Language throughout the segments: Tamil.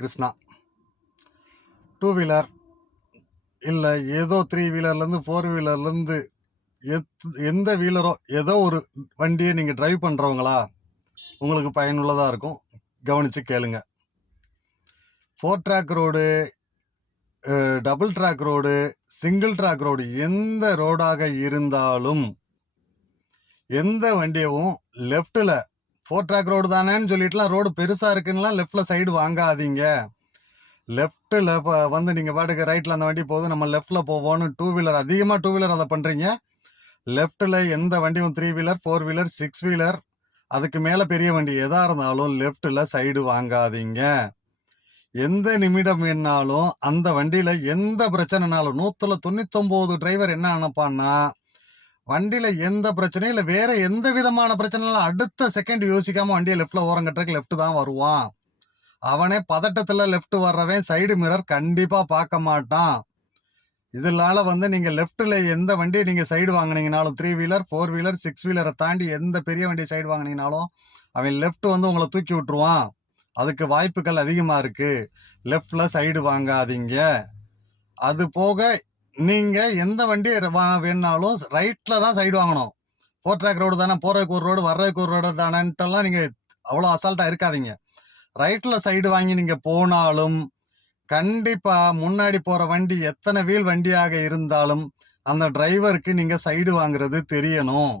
கிருஷ்ணா. டூ வீலர் இல்லை ஏதோ த்ரீ வீலர்லேருந்து ஃபோர் வீலர்லேருந்து எந்த வீலரோ ஏதோ ஒரு வண்டியை நீங்கள் டிரைவ் பண்ணுறவங்களா உங்களுக்கு பயனுள்ளதாக இருக்கும். கவனித்து கேளுங்க. 4 track road, double track road, single track road, எந்த ரோடாக இருந்தாலும் எந்த வண்டியவும் லெஃப்டில் 4 ட்ராக் ரோடு தானேன்னு சொல்லிட்டுலாம் ரோடு பெருசாக இருக்குன்னா லெஃப்டில் சைடு வாங்காதீங்க. லெஃப்ட்டில் வந்து நீங்கள் பாட்டுக்கு ரைட்டில் அந்த வண்டி போகுது, நம்ம லெஃப்டில் போவோன்னு அதிகமாக டூ வீலர் அதை பண்ணுறீங்க. லெஃப்ட்டில் எந்த வண்டியும் 3 வீலர் 4 வீலர் 6 வீலர் அதுக்கு மேலே பெரிய வண்டி எதாக இருந்தாலும் லெஃப்ட்டில் சைடு வாங்காதீங்க. எந்த நிமிடம் வேணாலும் அந்த வண்டியில் எந்த பிரச்சனைனாலும் 199 டிரைவர் என்ன நினைப்பான்னா, வண்டியில் எந்த பிரச்சனையும் இல்லை, வேற எந்த விதமான பிரச்சனைனாலும் அடுத்த செகண்ட் யோசிக்காமல் வண்டியை லெஃப்டில் ஓரம் கட்டுறதுக்கு லெஃப்ட் தான் வருவான். அவனே பதட்டத்தில் லெஃப்ட் வர்றவன் சைடு மிரர் கண்டிப்பாக பார்க்க மாட்டான். இதனால வந்து நீங்கள் லெஃப்ட்டில் எந்த வண்டியை நீங்கள் சைடு வாங்கினீங்கனாலும் 3 வீலர் 4 வீலர் 6 வீலரை தாண்டி எந்த பெரிய வண்டியை சைடு வாங்கினீங்கனாலும் அவன் லெஃப்ட் வந்து உங்களை தூக்கி விட்டுருவான். அதுக்கு வாய்ப்புகள் அதிகமாக இருக்குது. லெஃப்டில் சைடு வாங்காதீங்க. அது போக நீங்கள் எந்த வண்டியை வேணாலும் ரைட்டில் தான் சைடு வாங்கணும். 4 ட்ராக் ரோடு தானே, போகிறதுக்கு ஒரு ரோடு வர்றதுக்கு ஒரு ரோடு தானேன்ட்டுலாம் நீங்கள் அவ்வளோ அசால்ட்டாக இருக்காதீங்க. ரைட்டில் சைடு வாங்கி நீங்கள் போனாலும் கண்டிப்பாக முன்னாடி போகிற வண்டி எத்தனை வீல் வண்டியாக இருந்தாலும் அந்த டிரைவருக்கு நீங்கள் சைடு வாங்குறது தெரியணும்.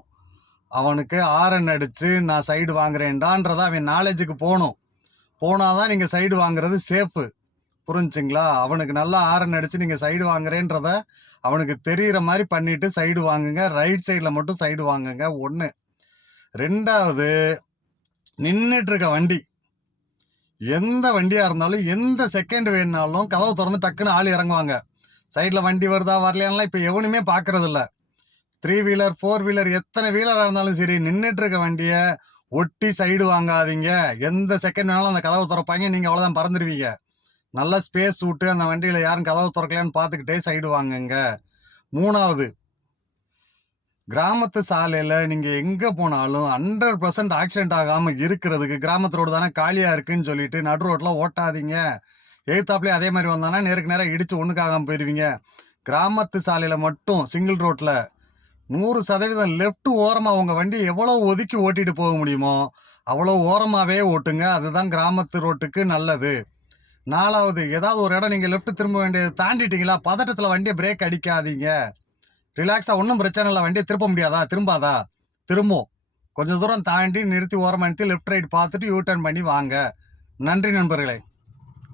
அவனுக்கு ஆரன் அடித்து நான் சைடு வாங்குறேன்டான்றத அவன் நாலேஜுக்கு போகணும். போனாதான் நீங்கள் சைடு வாங்குறது சேஃபு. புரிஞ்சுங்களா? அவனுக்கு நல்லா ஆரன் அடித்து நீங்கள் சைடு வாங்குறேன்றத அவனுக்கு தெரிகிற மாதிரி பண்ணிவிட்டு சைடு வாங்குங்க. ரைட் சைடில் மட்டும் சைடு வாங்குங்க. 1. 2வது, நின்றுட்டுருக்க வண்டி எந்த வண்டியாக இருந்தாலும் எந்த செகண்ட் வேணுனாலும் கதவு திறந்து டக்குன்னு ஆள் இறங்குவாங்க. சைடில் வண்டி வருதா வரலையானலாம் இப்போ எவனுமே பார்க்கறதில்ல. 3 வீலர் 4 வீலர் எத்தனை வீலராக இருந்தாலும் சரி, நின்றுட்டு இருக்க வண்டியை ஒட்டி சைடு வாங்காதீங்க. எந்த செகண்ட் வேணாலும் அந்த கதவு திறப்பாங்க, நீங்கள் அவ்வளோதான் பறந்துடுவீங்க. நல்லா ஸ்பேஸ் விட்டு அந்த வண்டியில் யாரும் கதவு திறக்கலையான்னு பார்த்துக்கிட்டே சைடு வாங்குங்க. 3வது, கிராமத்து சாலையில் நீங்கள் எங்கே போனாலும் 100% ஆக்சிடென்ட் ஆகாமல் இருக்கிறதுக்கு கிராமத்து ரோடு தானே காலியாக இருக்குன்னு சொல்லிட்டு நடு ரோட்டில் ஓட்டாதீங்க. எதிர்த்தாப்புலேயே அதே மாதிரி வந்தானா நேருக்கு நேரம் இடித்து ஒன்றுக்காகாமல் போயிடுவீங்க. கிராமத்து சாலையில் மட்டும் சிங்கிள் ரோட்டில் 100% லெஃப்ட் ஓரமாக உங்கள் வண்டி எவ்வளோ ஒதுக்கி ஓட்டிட்டு போக முடியுமோ அவ்வளோ ஓரமாகவே ஓட்டுங்க. அதுதான் கிராமத்து ரோட்டுக்கு நல்லது. 4வது, ஏதாவது ஒரு இடம் நீங்கள் லெஃப்ட் திரும்ப வேண்டியது தாண்டிட்டீங்களா, பதட்டத்தில் வண்டியை பிரேக் அடிக்காதீங்க. ரிலாக்ஸாக, ஒன்றும் பிரச்சனை இல்லை, வண்டியை திருப்ப முடியாதா, திரும்பாதா, திரும்பும். கொஞ்சம் தூரம் தாண்டி நிறுத்தி ஓரமாக நிறுத்தி லெஃப்ட் ரைட் பார்த்துட்டு யூ டர்ன் பண்ணி வாங்க. நன்றி நண்பர்களே.